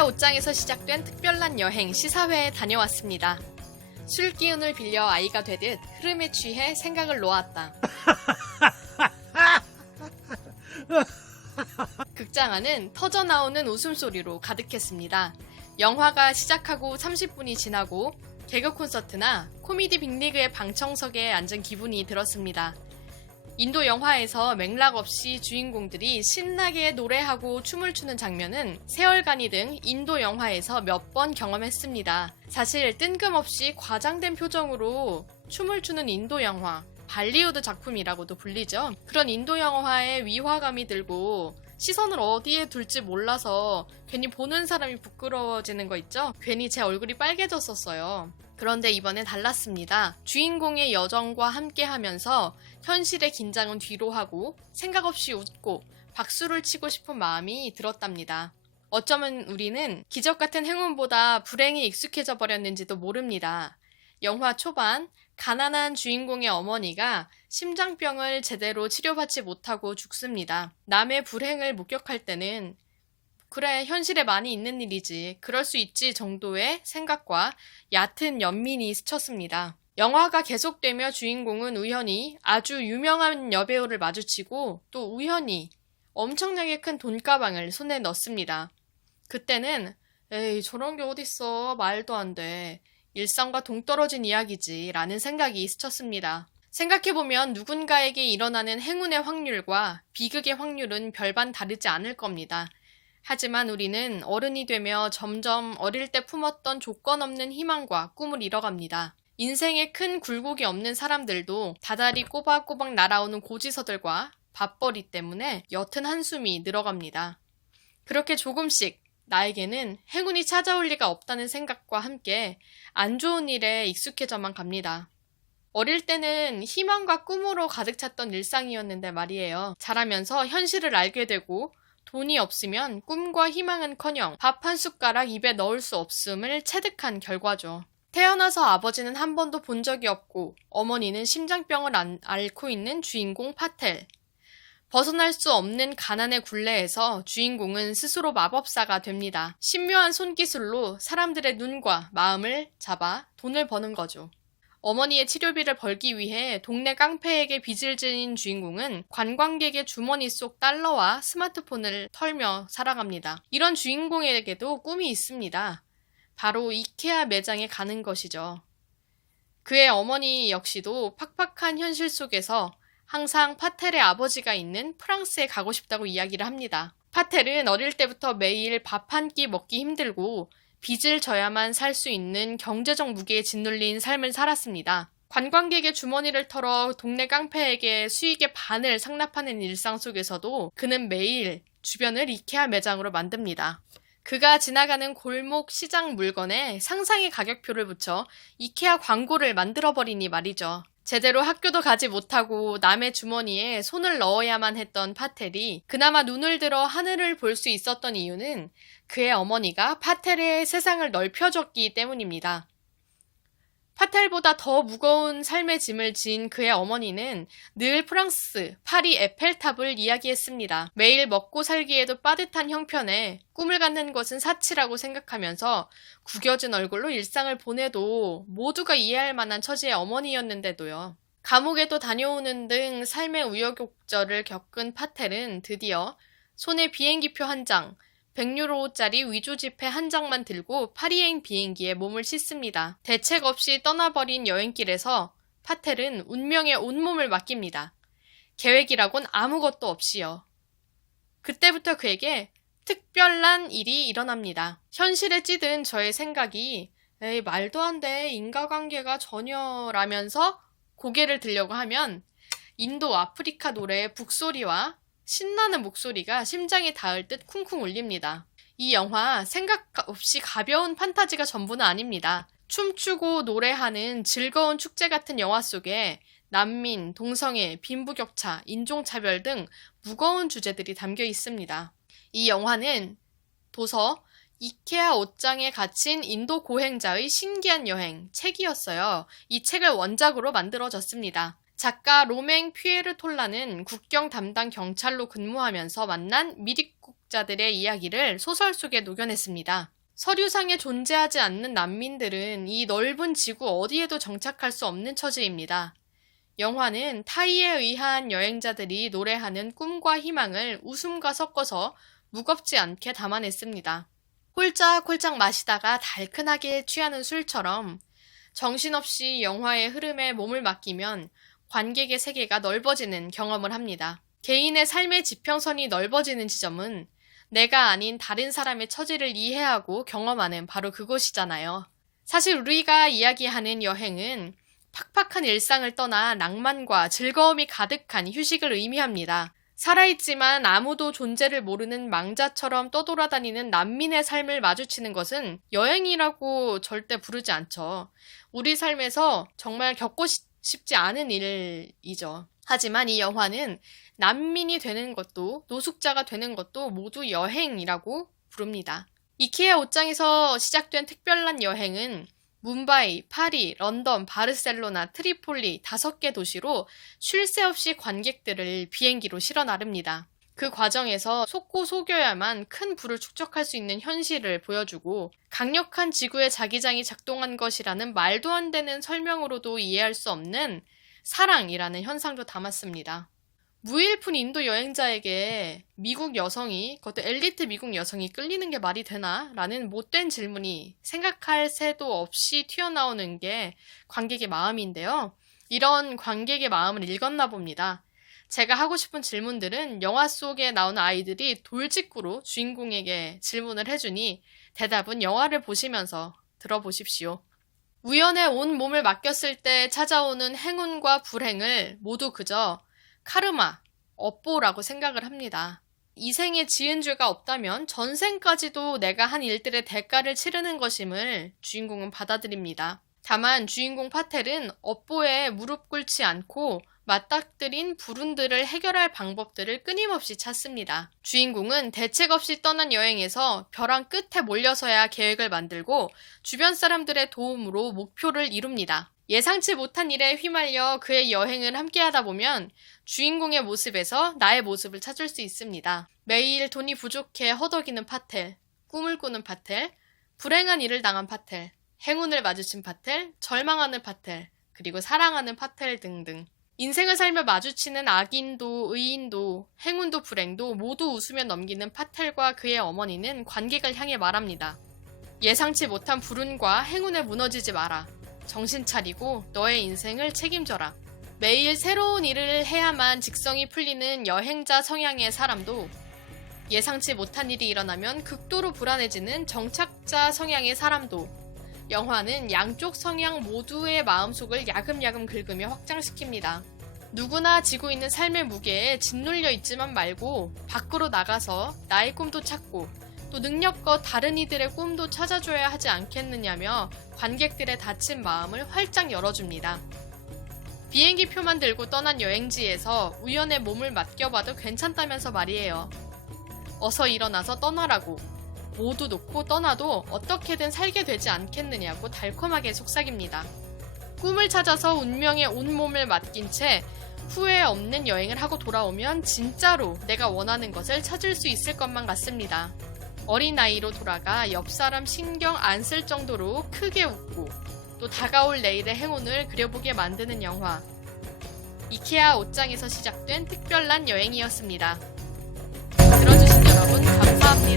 이케아 옷장에서 시작된 특별한 여행 시사회에 다녀왔습니다. 술 기운을 빌려 아이가 되듯 흐름에 취해 생각을 놓았다. 극장 안은 터져나오는 웃음소리로 가득했습니다. 영화가 시작하고 30분이 지나고 개그 콘서트나 코미디 빅리그의 방청석에 앉은 기분이 들었습니다. 인도 영화에서 맥락 없이 주인공들이 신나게 노래하고 춤을 추는 장면은 세월간이 등 인도 영화에서 몇 번 경험했습니다. 사실 뜬금없이 과장된 표정으로 춤을 추는 인도 영화, 발리우드 작품이라고도 불리죠. 그런 인도 영화에 위화감이 들고 시선을 어디에 둘지 몰라서 괜히 보는 사람이 부끄러워지는 거 있죠? 괜히 제 얼굴이 빨개졌었어요. 그런데 이번엔 달랐습니다. 주인공의 여정과 함께 하면서 현실의 긴장은 뒤로 하고 생각 없이 웃고 박수를 치고 싶은 마음이 들었답니다. 어쩌면 우리는 기적 같은 행운보다 불행에 익숙해져 버렸는지도 모릅니다. 영화 초반 가난한 주인공의 어머니가 심장병을 제대로 치료받지 못하고 죽습니다. 남의 불행을 목격할 때는 그래, 현실에 많이 있는 일이지, 그럴 수 있지 정도의 생각과 얕은 연민이 스쳤습니다. 영화가 계속되며 주인공은 우연히 아주 유명한 여배우를 마주치고 또 우연히 엄청나게 큰 돈가방을 손에 넣습니다. 그때는 에이, 저런 게 어딨어, 말도 안 돼, 일상과 동떨어진 이야기지 라는 생각이 스쳤습니다. 생각해보면 누군가에게 일어나는 행운의 확률과 비극의 확률은 별반 다르지 않을 겁니다. 하지만 우리는 어른이 되며 점점 어릴 때 품었던 조건 없는 희망과 꿈을 잃어갑니다. 인생에 큰 굴곡이 없는 사람들도 다달이 꼬박꼬박 날아오는 고지서들과 밥벌이 때문에 옅은 한숨이 늘어갑니다. 그렇게 조금씩 나에게는 행운이 찾아올 리가 없다는 생각과 함께 안 좋은 일에 익숙해져만 갑니다. 어릴 때는 희망과 꿈으로 가득 찼던 일상이었는데 말이에요. 자라면서 현실을 알게 되고 돈이 없으면 꿈과 희망은커녕 밥 한 숟가락 입에 넣을 수 없음을 체득한 결과죠. 태어나서 아버지는 한 번도 본 적이 없고 어머니는 심장병을 앓고 있는 주인공 파텔. 벗어날 수 없는 가난의 굴레에서 주인공은 스스로 마법사가 됩니다. 신묘한 손기술로 사람들의 눈과 마음을 잡아 돈을 버는 거죠. 어머니의 치료비를 벌기 위해 동네 깡패에게 빚을 지닌 주인공은 관광객의 주머니 속 달러와 스마트폰을 털며 살아갑니다. 이런 주인공에게도 꿈이 있습니다. 바로 이케아 매장에 가는 것이죠. 그의 어머니 역시도 팍팍한 현실 속에서 항상 파텔의 아버지가 있는 프랑스에 가고 싶다고 이야기를 합니다. 파텔은 어릴 때부터 매일 밥 한 끼 먹기 힘들고 빚을 져야만 살 수 있는 경제적 무게에 짓눌린 삶을 살았습니다. 관광객의 주머니를 털어 동네 깡패에게 수익의 반을 상납하는 일상 속에서도 그는 매일 주변을 이케아 매장으로 만듭니다. 그가 지나가는 골목 시장 물건에 상상의 가격표를 붙여 이케아 광고를 만들어버리니 말이죠. 제대로 학교도 가지 못하고 남의 주머니에 손을 넣어야만 했던 파텔이 그나마 눈을 들어 하늘을 볼 수 있었던 이유는 그의 어머니가 파텔의 세상을 넓혀줬기 때문입니다. 파텔보다 더 무거운 삶의 짐을 진 그의 어머니는 늘 프랑스, 파리 에펠탑을 이야기했습니다. 매일 먹고 살기에도 빠듯한 형편에 꿈을 갖는 것은 사치라고 생각하면서 구겨진 얼굴로 일상을 보내도 모두가 이해할 만한 처지의 어머니였는데도요. 감옥에도 다녀오는 등 삶의 우여곡절을 겪은 파텔은 드디어 손에 비행기표 한 장, 100유로짜리 위조 지폐 한 장만 들고 파리행 비행기에 몸을 싣습니다. 대책 없이 떠나버린 여행길에서 파텔은 운명에 온몸을 맡깁니다. 계획이라곤 아무것도 없이요. 그때부터 그에게 특별한 일이 일어납니다. 현실에 찌든 저의 생각이 에이, 말도 안 돼, 인과관계가 전혀라면서 고개를 들려고 하면 인도 아프리카 노래의 북소리와 신나는 목소리가 심장에 닿을 듯 쿵쿵 울립니다. 이 영화 생각 없이 가벼운 판타지가 전부는 아닙니다. 춤추고 노래하는 즐거운 축제 같은 영화 속에 난민, 동성애, 빈부격차, 인종차별 등 무거운 주제들이 담겨 있습니다. 이 영화는 도서 이케아 옷장에 갇힌 인도 고행자의 신기한 여행 책이었어요. 이 책을 원작으로 만들어졌습니다. 작가 로맹 퓨에르톨라는 국경 담당 경찰로 근무하면서 만난 미립국 노숙자들의 이야기를 소설 속에 녹여냈습니다. 서류상에 존재하지 않는 난민들은 이 넓은 지구 어디에도 정착할 수 없는 처지입니다. 영화는 타이에 의한 여행자들이 노래하는 꿈과 희망을 웃음과 섞어서 무겁지 않게 담아냈습니다. 홀짝홀짝 마시다가 달큰하게 취하는 술처럼 정신없이 영화의 흐름에 몸을 맡기면 관객의 세계가 넓어지는 경험을 합니다. 개인의 삶의 지평선이 넓어지는 지점은 내가 아닌 다른 사람의 처지를 이해하고 경험하는 바로 그곳이잖아요. 사실 우리가 이야기하는 여행은 팍팍한 일상을 떠나 낭만과 즐거움이 가득한 휴식을 의미합니다. 살아있지만 아무도 존재를 모르는 망자처럼 떠돌아다니는 난민의 삶을 마주치는 것은 여행이라고 절대 부르지 않죠. 우리 삶에서 정말 겪고 싶지 않은 일이죠. 하지만 이 영화는 난민이 되는 것도 노숙자가 되는 것도 모두 여행이라고 부릅니다. 이케아 옷장에서 시작된 특별한 여행은 뭄바이, 파리, 런던, 바르셀로나, 트리폴리 5개 도시로 쉴 새 없이 관객들을 비행기로 실어 나릅니다. 그 과정에서 속고 속여야만 큰 부를 축적할 수 있는 현실을 보여주고 강력한 지구의 자기장이 작동한 것이라는 말도 안 되는 설명으로도 이해할 수 없는 사랑이라는 현상도 담았습니다. 무일푼 인도 여행자에게 미국 여성이, 그것도 엘리트 미국 여성이 끌리는 게 말이 되나? 라는 못된 질문이 생각할 새도 없이 튀어나오는 게 관객의 마음인데요. 이런 관객의 마음을 읽었나 봅니다. 제가 하고 싶은 질문들은 영화 속에 나오는 아이들이 돌직구로 주인공에게 질문을 해주니 대답은 영화를 보시면서 들어보십시오. 우연에 온 몸을 맡겼을 때 찾아오는 행운과 불행을 모두 그저 카르마, 업보라고 생각을 합니다. 이 생에 지은 죄가 없다면 전생까지도 내가 한 일들의 대가를 치르는 것임을 주인공은 받아들입니다. 다만 주인공 파텔은 업보에 무릎 꿇지 않고 맞닥뜨린 불운들을 해결할 방법들을 끊임없이 찾습니다. 주인공은 대책 없이 떠난 여행에서 벼랑 끝에 몰려서야 계획을 만들고 주변 사람들의 도움으로 목표를 이룹니다. 예상치 못한 일에 휘말려 그의 여행을 함께하다 보면 주인공의 모습에서 나의 모습을 찾을 수 있습니다. 매일 돈이 부족해 허덕이는 파텔, 꿈을 꾸는 파텔, 불행한 일을 당한 파텔, 행운을 마주친 파텔, 절망하는 파텔, 그리고 사랑하는 파텔 등등. 인생을 살며 마주치는 악인도 의인도 행운도 불행도 모두 웃으며 넘기는 파텔과 그의 어머니는 관객을 향해 말합니다. 예상치 못한 불운과 행운에 무너지지 마라. 정신 차리고 너의 인생을 책임져라. 매일 새로운 일을 해야만 직성이 풀리는 여행자 성향의 사람도 예상치 못한 일이 일어나면 극도로 불안해지는 정착자 성향의 사람도 영화는 양쪽 성향 모두의 마음속을 야금야금 긁으며 확장시킵니다. 누구나 지고 있는 삶의 무게에 짓눌려 있지만 말고 밖으로 나가서 나의 꿈도 찾고 또 능력껏 다른 이들의 꿈도 찾아줘야 하지 않겠느냐며 관객들의 다친 마음을 활짝 열어줍니다. 비행기 표만 들고 떠난 여행지에서 우연의 몸을 맡겨봐도 괜찮다면서 말이에요. 어서 일어나서 떠나라고. 모두 놓고 떠나도 어떻게든 살게 되지 않겠느냐고 달콤하게 속삭입니다. 꿈을 찾아서 운명에 온몸을 맡긴 채 후회 없는 여행을 하고 돌아오면 진짜로 내가 원하는 것을 찾을 수 있을 것만 같습니다. 어린 나이로 돌아가 옆 사람 신경 안 쓸 정도로 크게 웃고 또 다가올 내일의 행운을 그려보게 만드는 영화. 이케아 옷장에서 시작된 특별한 여행이었습니다. 들어주신 여러분 감사합니다.